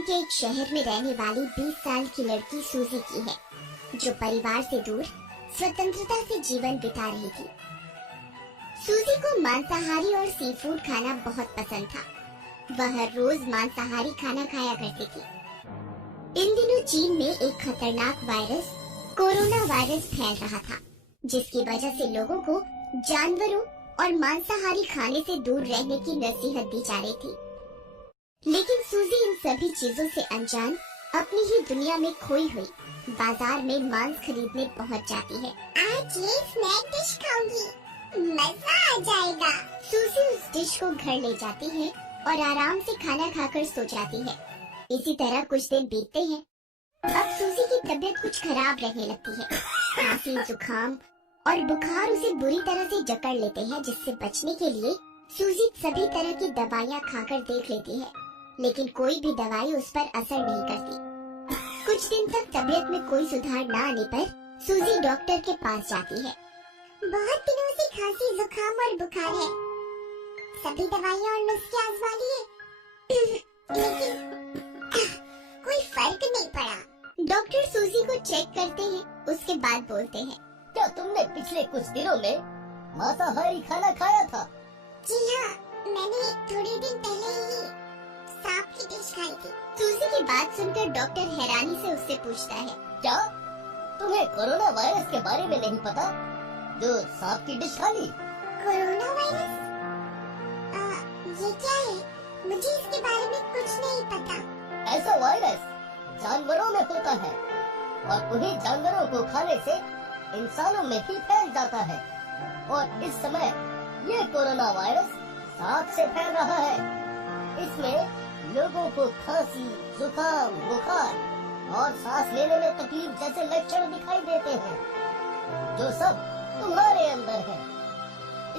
के एक शहर में रहने वाली 20 साल की लड़की सूजी की है, जो परिवार से दूर स्वतंत्रता से जीवन बिता रही थी। सूजी को मांसाहारी और सी फूड खाना बहुत पसंद था। वह हर रोज मांसाहारी खाना खाया करती थी। इन दिनों चीन में एक खतरनाक वायरस कोरोना वायरस फैल रहा था, जिसकी वजह से लोगों को जानवरों और मांसाहारी खाने से दूर रहने की नसीहत दी जा रही थी। लेकिन सूजी इन सभी चीजों से अनजान अपनी ही दुनिया में खोई हुई बाजार में मांस खरीदने पहुंच जाती है। आज ये स्नैक डिश खाऊंगी, मजा आ जाएगा। सूजी उस डिश को घर ले जाती है और आराम से खाना खाकर सो जाती है। इसी तरह कुछ दिन बीतते हैं। अब सूजी की तबीयत कुछ खराब रहने लगती है। खांसी, जुकाम और बुखार उसे बुरी तरह से जकड़ लेते हैं, जिससे बचने के लिए सूजी सभी तरह की दवाइयाँ खाकर देख लेती है, लेकिन कोई भी दवाई उस पर असर नहीं करती। कुछ दिन तक तबीयत में कोई सुधार न आने पर सूजी डॉक्टर के पास जाती है। बहुत दिनों से खांसी, जुकाम और बुखार है। सभी दवाइयाँ और नुस्खे आजमा लिए, लेकिन कोई फर्क नहीं पड़ा। डॉक्टर सूजी को चेक करते हैं, उसके बाद बोलते हैं, क्या तुमने पिछले कुछ दिनों में मांसाहारी खाना खाया था? जी हाँ, मैंने थोड़े दिन पहले ही सांप की डिश खाई थी। सूजी की बात सुनकर डॉक्टर हैरानी से उससे पूछता है, क्या तुम्हें कोरोना वायरस के बारे में नहीं पता, जो सांप की डिश खा ली? Corona virus? ये क्या है? मुझे इसके बारे में कुछ नहीं पता। ऐसा वायरस जानवरों में होता है और उन्हीं जानवरों को खाने से इंसानों में भी फैल जाता है। और इस समय ये कोरोना वायरस सांप से फैल रहा है। इसमें लोगों को खांसी, जुकाम, बुखार और सांस लेने में तकलीफ जैसे लक्षण दिखाई देते हैं, जो सब तुम्हारे अंदर है।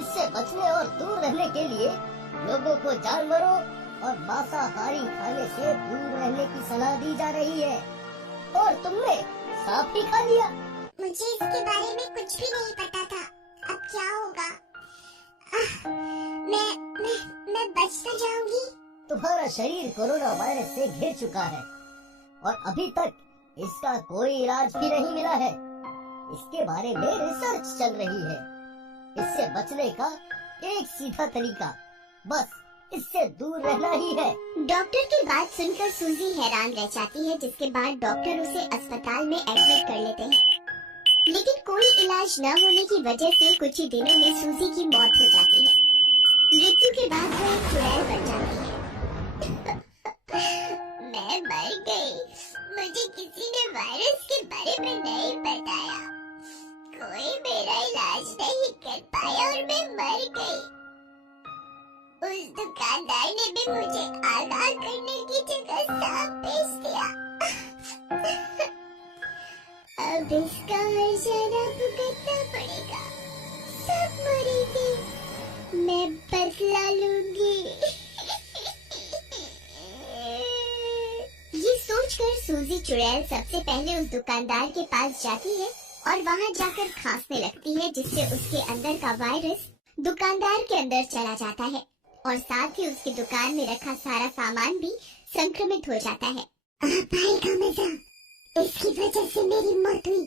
इससे बचने और दूर रहने के लिए लोगों को जानवरों और मांसाहारी खाने से दूर रहने की सलाह दी जा रही है। और तुमने सांप ही खा लिया? मुझे इसके बारे में कुछ भी नहीं पता था। अब क्या होगा? मैं बच तो जाऊंगी। तुम्हारा शरीर कोरोना वायरस से घिर चुका है और अभी तक इसका कोई इलाज भी नहीं मिला है। इसके बारे में रिसर्च चल रही है। इससे बचने का एक सीधा तरीका बस इससे दूर रहना ही है। डॉक्टर की बात सुनकर सूजी हैरान रह जाती है, जिसके बाद डॉक्टर उसे अस्पताल में एडमिट कर लेते हैं। लेकिन कोई इलाज न होने की वजह से कुछ ही दिनों में सूजी की मौत हो जाती है। मृत्यु के बाद वो एक चुड़ैल बन जाती है। मैं मर गई। मुझे किसी ने वायरस के बारे में नहीं बताया। कोई मेरा इलाज नहीं कर पाया और मैं मर गई। उस दुकानदार ने भी मुझे आगाह करने की जगह सांप बेच दिया। अब इसका हर्जाना भुगतना पड़ेगा। सब मरेंगे, मैं बदला लूंगी। ये सोचकर सूजी चुड़ैल सबसे पहले उस दुकानदार के पास जाती है और वहाँ जाकर खांसने लगती है, जिससे उसके अंदर का वायरस दुकानदार के अंदर चला जाता है और साथ ही उसकी दुकान में रखा सारा सामान भी संक्रमित हो जाता है। आप आएगा मजा। इसकी वजह से मेरी मौत हुई।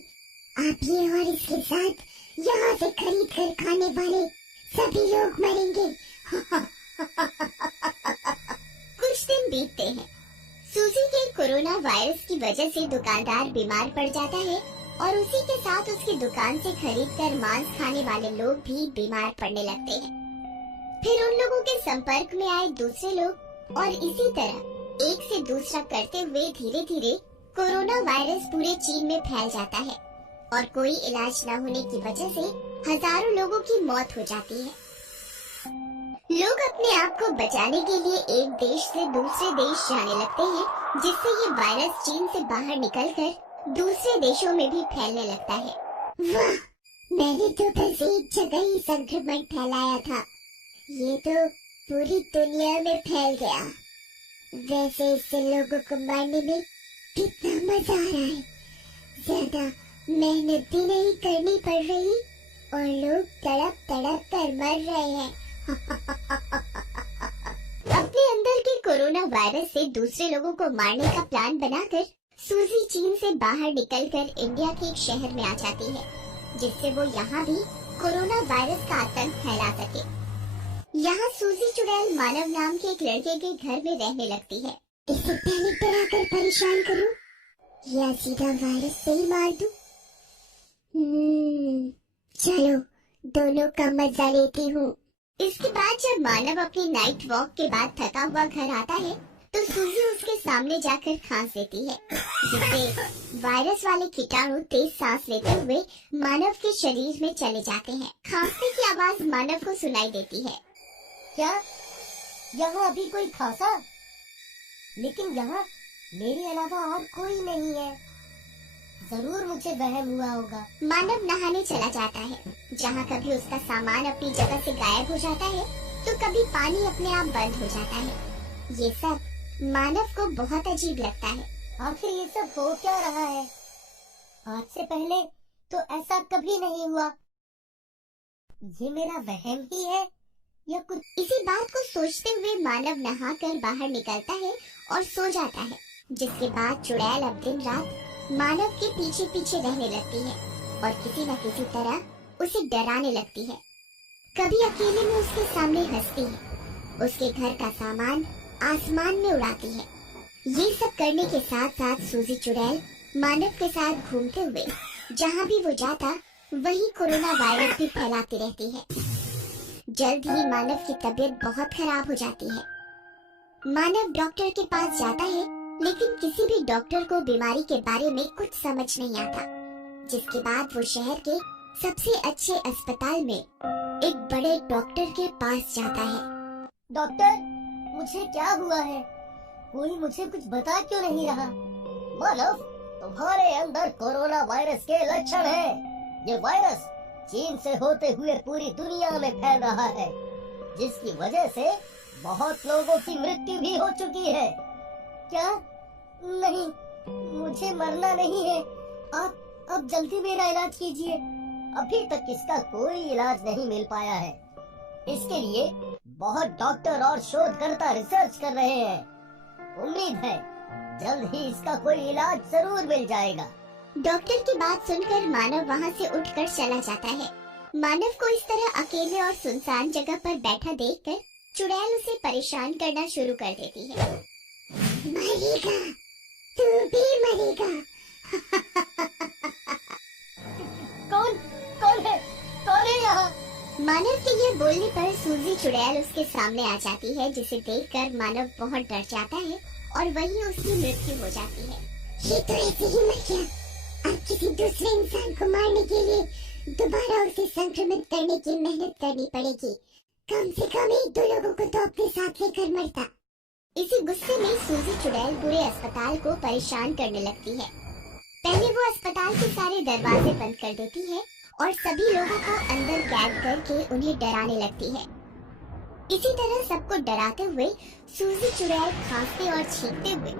आप ये और इसके साथ यहाँ से खरीद कर खाने वाले सभी लोग मरेंगे। कुछ दिन बीतते हैं। सूजी के कोरोना वायरस की वजह से दुकानदार बीमार पड़ जाता है और उसी के साथ उसकी दुकान से खरीदकर मांस खाने वाले लोग भी बीमार पड़ने लगते हैं। फिर उन लोगों के संपर्क में आए दूसरे लोग और इसी तरह एक से दूसरा करते हुए धीरे धीरे कोरोना वायरस पूरे चीन में फैल जाता है और कोई इलाज न होने की वजह से हजारों लोगों की मौत हो जाती है। लोग अपने आप को बचाने के लिए एक देश से दूसरे देश जाने लगते हैं, जिससे ये वायरस चीन से बाहर निकलकर दूसरे देशों में भी फैलने लगता है। वाह, मैंने तो बस एक जगह ही संक्रमण फैलाया था, ये तो पूरी दुनिया में फैल गया। वैसे इससे लोगों को मारने में कितना मजा आ रहा है। ज्यादा मेहनत भी नहीं करनी पड़ रही और लोग तड़प तड़प कर मर रहे हैं। अपने अंदर के कोरोना वायरस से दूसरे लोगों को मारने का प्लान बनाकर सूजी चीन से बाहर निकलकर इंडिया के एक शहर में आ जाती है, जिससे वो यहाँ भी कोरोना वायरस का आतंक फैला सके। यहाँ सूजी चुड़ैल मानव नाम के एक लड़के के घर में रहने लगती है। इसे पहले डराकर परेशान करूं या सीधा वायरस से ही मार दूं? चलो दोनों का मजा लेती हूँ। इसके बाद जब मानव अपनी नाइट वॉक के बाद थका हुआ घर आता है तो सूजी उसके सामने जाकर खांस देती है, जिससे वायरस वाले कीटाणु तेज सांस लेते हुए मानव के शरीर में चले जाते हैं। खांसने की आवाज मानव को सुनाई देती है। क्या यहाँ अभी कोई खांसा? लेकिन यहाँ मेरे अलावा और कोई नहीं है। जरूर मुझे वहम हुआ होगा। मानव नहाने चला जाता है, जहाँ कभी उसका सामान अपनी जगह से गायब हो जाता है तो कभी पानी अपने आप बंद हो जाता है। ये सब मानव को बहुत अजीब लगता है। आखिर ये सब हो क्या रहा है? आज से पहले तो ऐसा कभी नहीं हुआ। ये मेरा वहम ही है या कुछ? इसी बात को सोचते हुए मानव नहाकर बाहर निकलता है और सो जाता है, जिसके बाद चुड़ैल अब दिन रात मानव के पीछे पीछे रहने लगती है और किसी न किसी तरह उसे डराने लगती है। कभी अकेले में उसके सामने हंसती है, उसके घर का सामान आसमान में उड़ाती है। ये सब करने के साथ साथ सूजी चुड़ैल मानव के साथ घूमते हुए जहाँ भी वो जाता वही कोरोना वायरस भी फैलाती रहती है। जल्द ही मानव की तबीयत बहुत खराब हो जाती है। मानव डॉक्टर के पास जाता है, लेकिन किसी भी डॉक्टर को बीमारी के बारे में कुछ समझ नहीं आता, जिसके बाद वो शहर के सबसे अच्छे अस्पताल में एक बड़े डॉक्टर के पास जाता है। डॉक्टर, मुझे क्या हुआ है? कोई मुझे कुछ बता क्यों नहीं रहा? मानव, तुम्हारे अंदर कोरोना वायरस के लक्षण हैं। ये वायरस चीन से होते हुए पूरी दुनिया में फैल रहा है, जिसकी वजह से बहुत लोगों की मृत्यु भी हो चुकी है। क्या? नहीं, मुझे मरना नहीं है। आप जल्दी मेरा इलाज कीजिए। अभी तक इसका कोई इलाज नहीं मिल पाया है। इसके लिए बहुत डॉक्टर और शोधकर्ता रिसर्च कर रहे हैं। उम्मीद है जल्द ही इसका कोई इलाज जरूर मिल जाएगा। डॉक्टर की बात सुनकर मानव वहाँ से उठकर चला जाता है। मानव को इस तरह अकेले और सुनसान जगह पर बैठा देखकर चुड़ैल उसे परेशान करना शुरू कर देती है। मरेगा, तू भी मरेगा। कौन है यहाँ? मानव के ये बोलने पर सूजी चुड़ैल उसके सामने आ जाती है, जिसे देखकर मानव बहुत डर जाता है और वहीं उसकी मृत्यु हो जाती है। ये तो ऐसे ही मर गया। अब किसी दूसरे इंसान को मारने के लिए दोबारा उसे संक्रमित करने की मेहनत करनी पड़ेगी। कम से कम 1-2 लोगों को तो अपने साथ लेकर मरता। इसी गुस्से में सूजी चुड़ैल पूरे अस्पताल को परेशान करने लगती है। पहले वो अस्पताल के सारे दरवाजे बंद कर देती है और सभी लोगों को अंदर कैद करके उन्हें डराने लगती है। इसी तरह सबको डराते हुए सूजी चुड़ैल खांसते और छींकते हुए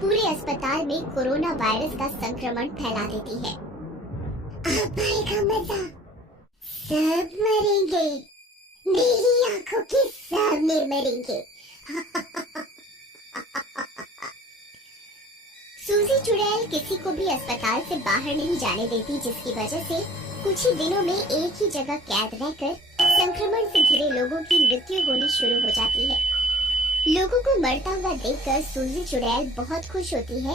पूरे अस्पताल में कोरोना वायरस का संक्रमण फैला देती है। अब आएगा मजा, सब मरेंगे, मेरी आंखों के सामने मरेंगे। सूजी चुड़ैल किसी को भी अस्पताल से बाहर नहीं जाने देती, जिसकी वजह से कुछ ही दिनों में एक ही जगह कैद रहकर संक्रमण से घिरे लोगों की मृत्यु होनी शुरू हो जाती है। लोगों को मरता हुआ देखकर सूजी चुड़ैल बहुत खुश होती है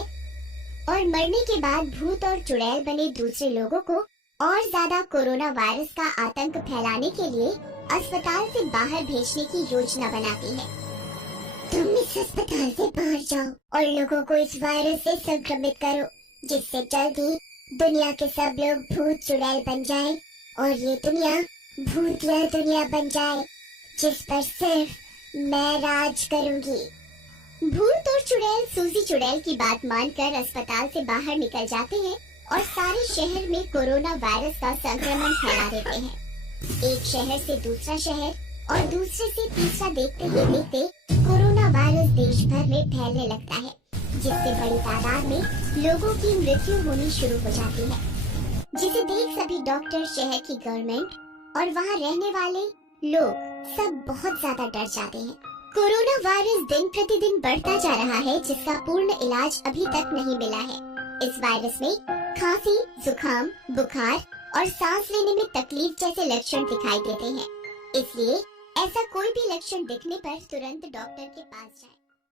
और मरने के बाद भूत और चुड़ैल बने दूसरे लोगों को और ज्यादा कोरोना वायरस का आतंक फैलाने के लिए अस्पताल से बाहर भेजने की योजना बनाती है। तुम इस अस्पताल से बाहर जाओ और लोगों को इस वायरस से संक्रमित करो, जिससे जल्द ही दुनिया के सब लोग भूत चुड़ैल बन जाए और ये दुनिया भूतिया दुनिया बन जाए, जिस पर सिर्फ मैं राज करूंगी। भूत और चुड़ैल सूजी चुड़ैल की बात मानकर अस्पताल से बाहर निकल जाते हैं और सारे शहर में कोरोना वायरस का संक्रमण फैला देते हैं। एक शहर से दूसरा शहर और दूसरे से तीसरा देखते ही देखते कोरोना वायरस देश भर में फैलने लगता है, जिससे बड़ी तादाद में लोगों की मृत्यु होनी शुरू हो जाती है, जिसे देख सभी डॉक्टर, शहर की गवर्नमेंट और वहाँ रहने वाले लोग सब बहुत ज्यादा डर जाते हैं। कोरोना वायरस दिन प्रतिदिन बढ़ता जा रहा है, जिसका पूर्ण इलाज अभी तक नहीं मिला है। इस वायरस में खांसी, जुकाम, बुखार और सांस लेने में तकलीफ जैसे लक्षण दिखाई देते हैं। इसलिए ऐसा कोई भी लक्षण दिखने पर तुरंत डॉक्टर के पास जाएं।